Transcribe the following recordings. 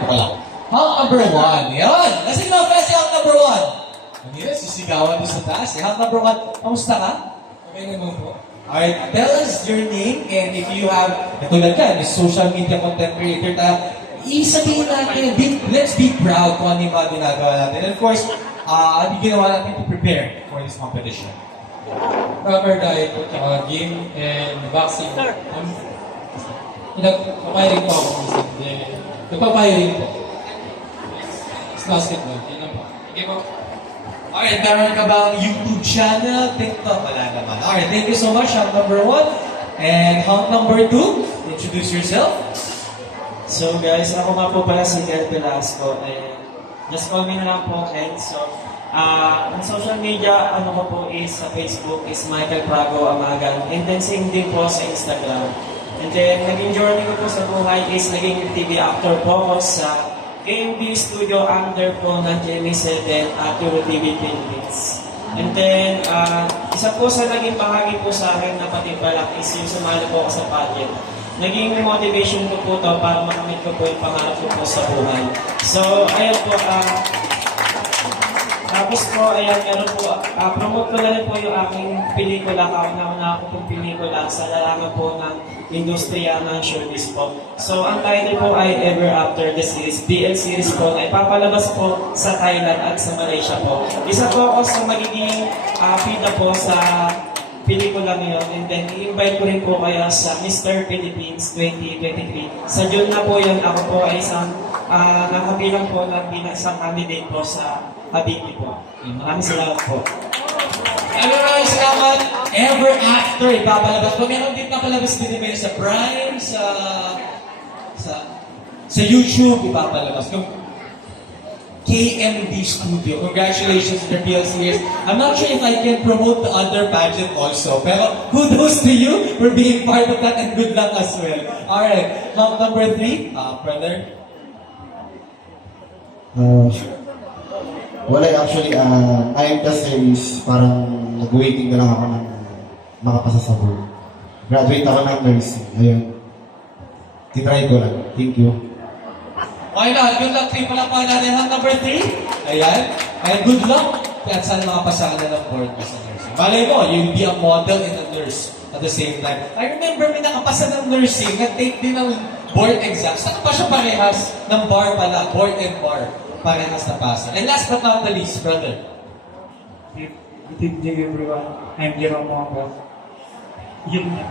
Wala. Hunk number 1. Yan. Lasing na fast si Hunk number 1. Ano yun? Sisigawan doon sa taas. Hunk number 1. Kamusta ka? Okay naman po. Alright, tell us your name and if you have, natulad ka, may social media content creator tayo, isabihin natin, let's be proud kung ano yung mga ginagawa natin. And of course, ano yung ginawa natin to prepare for this competition? Proper diet po, tsaka gym and vaccine. Nagpapahiring po ako minsan. Nagpapahiring po. It's basketball. Yun lang po. Okay po. Alright, meron ka bang YouTube channel, TikTok? Wala naman. Alright, thank you so much, Hunk number 1. And Hunk number 2, introduce yourself. So guys, ako nga po pala si Ken Velasco and just call me na lang po Ken. So, ang social media, ano ko po is sa Facebook is Michael Prago Amagan and then same din po sa Instagram. And then, naging journey ko po sa buhay is naging TV actor po ako sa AMB Studio under po ng JME7 at TV Philippines. And then, isa po sa naging bahagi po sa akin na patibalak is yung sumali po ako sa pageant. Naging motivation ko po to para makamit ko po yung pangarap ko po sa buhay. So, ayun po, tapos po, ayan, meron po, promote ko na rin po yung aking pelikula, kauna-una ako pong pelikula sa larangan po ng industriya ng showbiz po. So, ang title po ay Ever After the Series, BL series po, na ipapalabas po sa Thailand at sa Malaysia po. Isa po ako sa magiging pida po sa pelikula ngayon, and then i-invite ko rin po kayo sa Mr. Philippines 2023. Sa June na po yun, ako po ay isang nakabilang po na isang candidate po sa Habibi po. Maraming salamat po. Maraming salamat. Ever After, ipapalabas po. Meron din papalabas din ba sa Prime, sa YouTube, ipapalabas. KMD Studio. Congratulations to the PL series. I'm not sure if I can promote the other pageant also, pero kudos to you for being part of that and good luck as well. Alright, number 3, brother. Wala actually, I'm the series, parang nag-waiting na lang ako ng makapasa sa board. Graduate ako ng nursing. Ayun. Titry ko lang. Thank you. Why not? Good luck, 3 pa lang pa natin. Hunk number 3. Ayan. And good luck. Kaya sana makapasa ka na ng board ka sa nursing. Malay mo, you'll be a model and a nurse at the same time. I remember may nakapasa ng nursing, nag-take din ng board exams. Nakapasa parehas ng bar pala, board and bar. Parehas na pasa. And last but not the least, brother. Good evening, everyone. I'm Jerome Mongo. Yun na.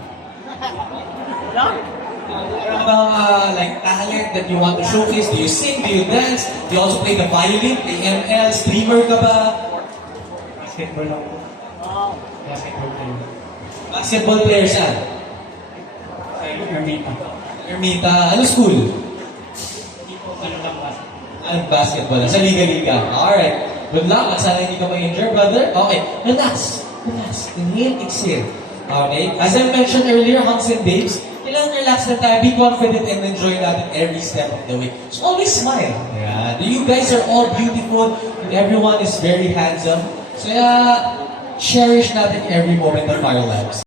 Meron bang like talent that you want to showcase? Do you sing? Do you dance? Do you also play the violin? The ML? Streamer ka ba? Basketball lang po. Basketball player. Basketball player saan? Sa Ermita. Ermita. Ano school? Hindi po, ano lang ba? Basketball. Sa liga-liga. Alright. Good luck. At sana hindi ka ma-injure, brother. Okay. Relax. Relax. Inhale, exhale. Okay. As I mentioned earlier, Hunks and Babes, kailangan relax na tayo. Be confident and enjoy natin every step of the way. So always smile. Yeah. You guys are all beautiful. And everyone is very handsome. So cherish natin every moment of our lives.